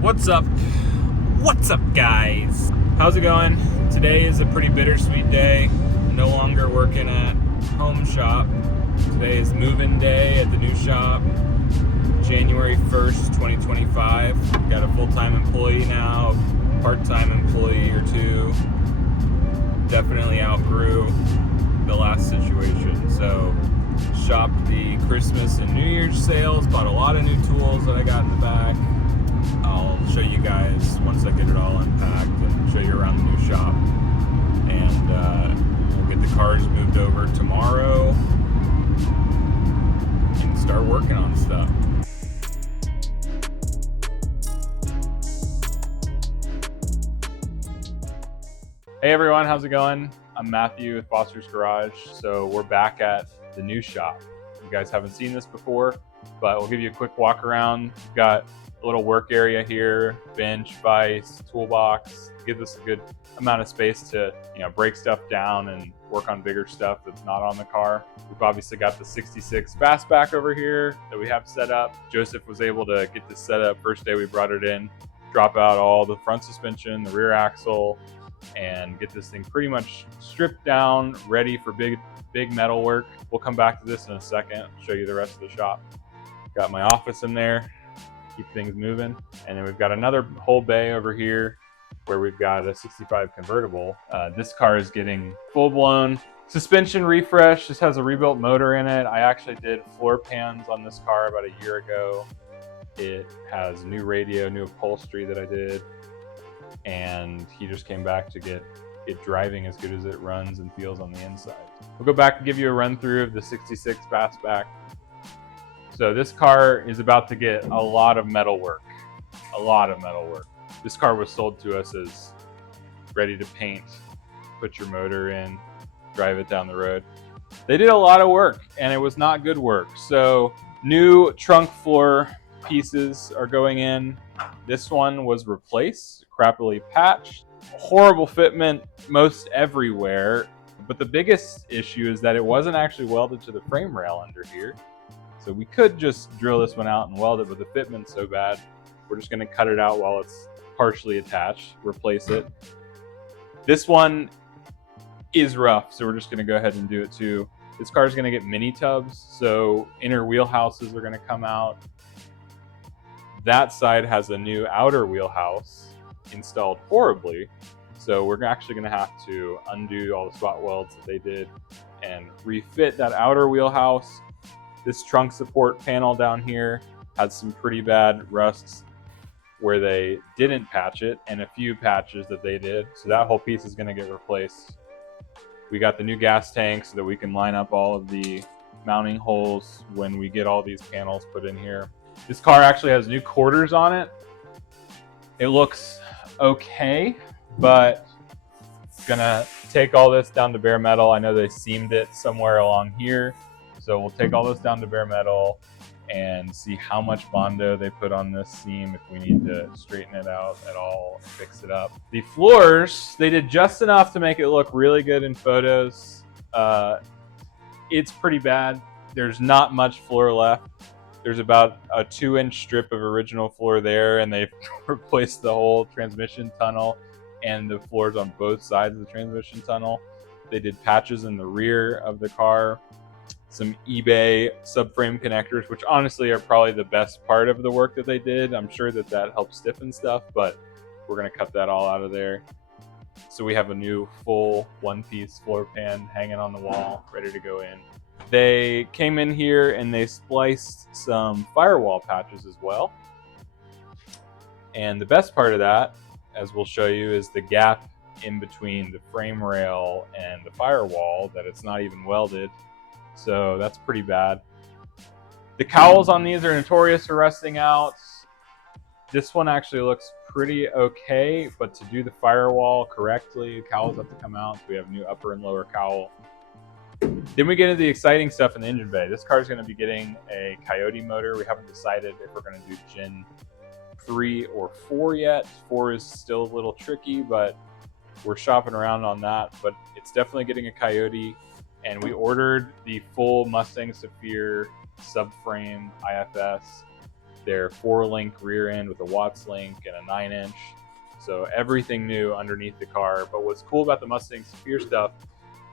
What's up? What's up, guys? How's it going? Today is a pretty bittersweet day. No longer working at home shop. Today is move-in day at the new shop. January 1st, 2025. Got a full-time employee now, part-time employee or two. Definitely outgrew the last situation. So shopped the Christmas and New Year's sales, bought a lot of new tools that I got in the back. I'll show you guys once I get it all unpacked and show you around the new shop. And we'll get the cars moved over tomorrow and start working on stuff. Hey everyone, how's it going? I'm Matthew with Foster's Garage. So we're back at the new shop. You guys haven't seen this before, but we'll give you a quick walk around. We've got a little work area here, bench, vise, toolbox. Gives us a good amount of space to, break stuff down and work on bigger stuff that's not on the car. We've obviously got the 66 Fastback over here that we have set up. Joseph was able to get this set up first day we brought it in, drop out all the front suspension, the rear axle, and get this thing pretty much stripped down, ready for big metal work. We'll come back to this in a second, show you the rest of the shop. Got my office in there, keep things moving. And then we've got another whole bay over here where we've got a 65 convertible. This car is getting full-blown suspension refresh. This has a rebuilt motor in it. I actually did floor pans on this car about a year ago. It has new radio, new upholstery that I did. And he just came back to get it driving as good as it runs and feels on the inside. We'll go back and give you a run through of the 66 Fastback. So this car is about to get a lot of metal work. This car was sold to us as ready to paint, put your motor in, drive it down the road. They did a lot of work and it was not good work. So new trunk floor pieces are going in. This one was replaced, crappily patched, horrible fitment most everywhere. But the biggest issue is that it wasn't actually welded to the frame rail under here. So we could just drill this one out and weld it, but the fitment's so bad, we're just gonna cut it out while it's partially attached, replace it. This one is rough, so we're just gonna go ahead and do it too. This car is gonna get mini tubs, so inner wheelhouses are gonna come out. That side has a new outer wheelhouse installed horribly. So we're actually gonna have to undo all the spot welds that they did and refit that outer wheelhouse. This trunk support panel down here had some pretty bad rusts where they didn't patch it and a few patches that they did. So that whole piece is gonna get replaced. We got the new gas tank so that we can line up all of the mounting holes when we get all these panels put in here. This car actually has new quarters on it. It looks okay, but gonna take all this down to bare metal. I know they seamed it somewhere along here. So we'll take all this down to bare metal and see how much Bondo they put on this seam, if we need to straighten it out at all, fix it up. The floors, they did just enough to make it look really good in photos. It's pretty bad. There's not much floor left. There's about a 2-inch strip of original floor there, and they've replaced the whole transmission tunnel and the floors on both sides of the transmission tunnel. They did patches in the rear of the car, some eBay subframe connectors, which honestly are probably the best part of the work that they did. I'm sure that helps stiffen stuff, but we're gonna cut that all out of there. So we have a new full one-piece floor pan hanging on the wall, ready to go in. They came in here and they spliced some firewall patches as well. And the best part of that, as we'll show you, is the gap in between the frame rail and the firewall, that it's not even welded. So that's pretty bad. The cowls on these are notorious for rusting out. This one actually looks pretty okay, but to do the firewall correctly, cowls have to come out. So we have new upper and lower cowl. Then we get into the exciting stuff in the engine bay. This car is going to be getting a Coyote motor. We haven't decided if we're going to do Gen 3 or 4 yet. 4 is still a little tricky, but we're shopping around on that. But it's definitely getting a Coyote. And we ordered the full Mustang-specific subframe IFS their 4-link rear end with a Watts link and a 9-inch. So everything new underneath the car. But what's cool about the Mustang-specific stuff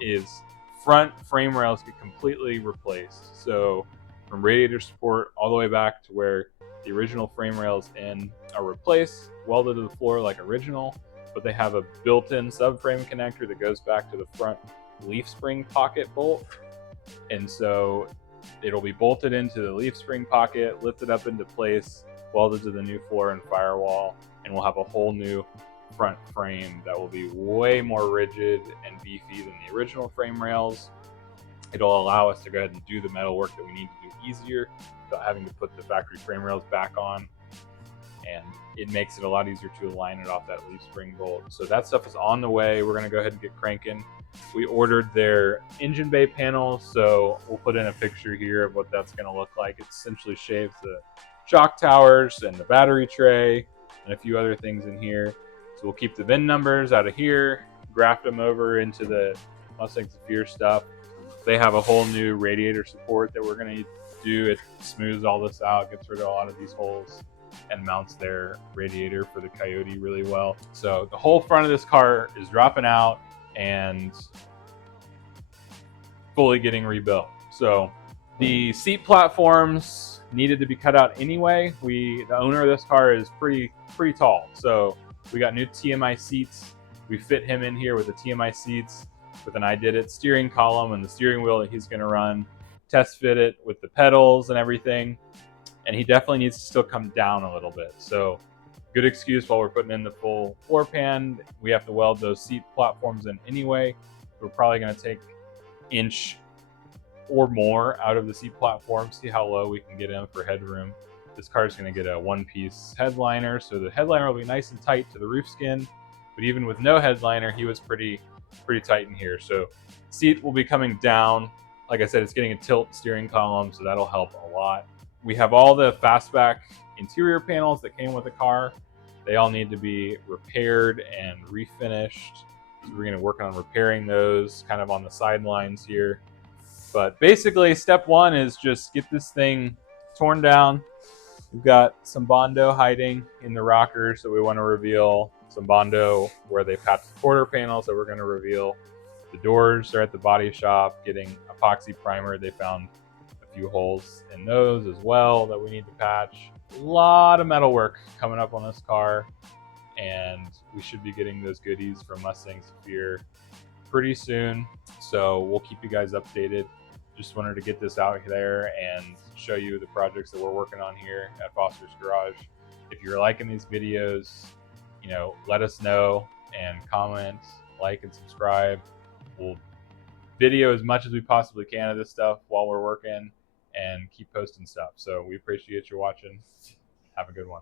is front frame rails get completely replaced. So from radiator support all the way back to where the original frame rails in are replaced, welded to the floor like original, but they have a built-in subframe connector that goes back to the front leaf spring pocket bolt. And so it'll be bolted into the leaf spring pocket, lifted up into place, welded to the new floor and firewall, and we'll have a whole new front frame that will be way more rigid and beefy than the original frame rails. It'll allow us to go ahead and do the metal work that we need to do easier without having to put the factory frame rails back on. And it makes it a lot easier to align it off that leaf spring bolt. So that stuff is on the way. We're gonna go ahead and get cranking. We ordered their engine bay panel, so we'll put in a picture here of what that's gonna look like. It essentially shaves the shock towers and the battery tray and a few other things in here. So we'll keep the VIN numbers out of here, graft them over into the Mustang-specific stuff. They have a whole new radiator support that we're gonna do. It smooths all this out, gets rid of a lot of these holes, and mounts their radiator for the Coyote really well. So the whole front of this car is dropping out and fully getting rebuilt. So the seat platforms needed to be cut out anyway. The owner of this car is pretty tall. So we got new TMI seats. We fit him in here with the TMI seats with an I Did It steering column and the steering wheel that he's gonna run. Test fit it with the pedals and everything. And he definitely needs to still come down a little bit. So good excuse while we're putting in the full floor pan. We have to weld those seat platforms in anyway. We're probably gonna take inch or more out of the seat platform, see how low we can get in for headroom. This car is gonna get a one-piece headliner, so the headliner will be nice and tight to the roof skin, but even with no headliner, he was pretty tight in here. So seat will be coming down. Like I said, it's getting a tilt steering column, so that'll help a lot. We have all the Fastback interior panels that came with the car. They all need to be repaired and refinished. So we're gonna work on repairing those kind of on the sidelines here. But basically, step one is just get this thing torn down. We've got some Bondo hiding in the rockers that we want to reveal. Some Bondo where they patched the quarter panels that we're going to reveal. The doors are at the body shop getting epoxy primer. They found a few holes in those as well that we need to patch. A lot of metal work coming up on this car, and we should be getting those goodies from Mustang-specific pretty soon. So we'll keep you guys updated. Just wanted to get this out there and show you the projects that we're working on here at Foster's Garage. If you're liking these videos, let us know and comment, like, and subscribe. We'll video as much as we possibly can of this stuff while we're working and keep posting stuff. So we appreciate you watching. Have a good one.